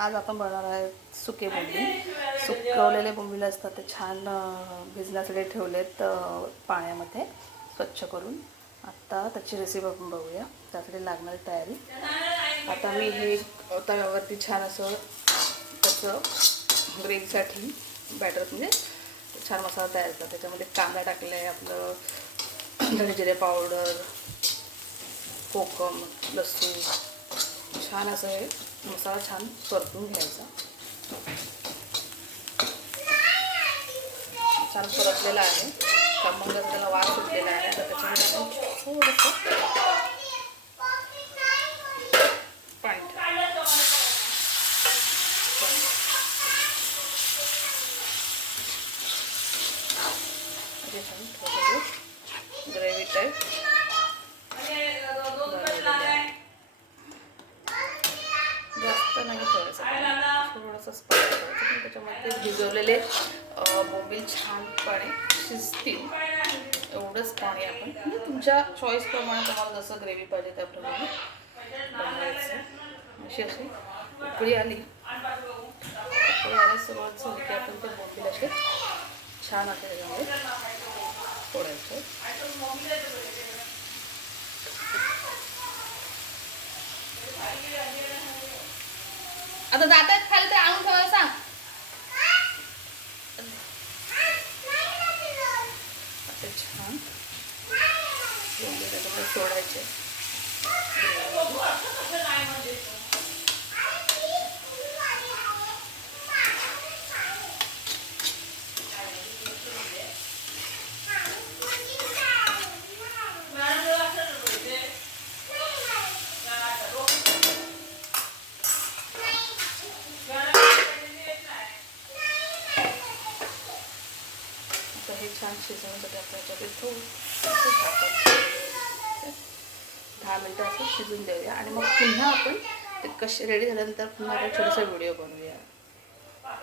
आज आपण बनवणार आहे सुके बोंबील. सुकवलेले बोंबील असतात ते छान भिजण्यासाठी ठेवलेत पाण्यामध्ये स्वच्छ करून. आता त्याची रेसिपी आपण बघूया. त्यासाठी लागणारी तयारी. आता मी हे तव्यावरती छान असं त्याचं ग्रेव्हीसाठी बॅटर म्हणजे छान मसाला तयार करतो. त्याच्यामध्ये कांदा टाकला आहे, आपलं धने जिरे पावडर, कोकम, लसूण, छान असं हे मसाला छान परतून घ्यायचा. छान परतलेला आहे, खमंग त्याला वास सुटलेला आहे. तर त्याच्यामध्ये थोडंसं पाणी थोडं ग्रेव्ही टाईप जास्त नाही ठेवायचं, थोडंसं स्पाइस करायचं. पण त्याच्यामध्ये भिजवलेले बोंबील छानपणे शिजतील एवढंच पाणी आपण म्हणजे तुमच्या चॉईसप्रमाणे तुम्हाला जसं ग्रेव्ही पाहिजे त्याप्रमाणे बनवायचं. अशी उकळी आली, उकळी आल्यास सुरुवात झाली की आपण ते बोंबील असे छान असे त्याच्यामध्ये फोडायचे. आता दातात खाली तर आणून ठेवायला सांग. आता छान त्याच्यामध्ये सोडायचे. हे छान शिजवण्यासाठी आपल्याच्याकडे थोडंसं 10 मिनटं असं शिजून देऊया. आणि मग पुन्हा आपण ते कसे रेडी झाल्यानंतर पुन्हा आपण छोटासा व्हिडिओ बनवूया.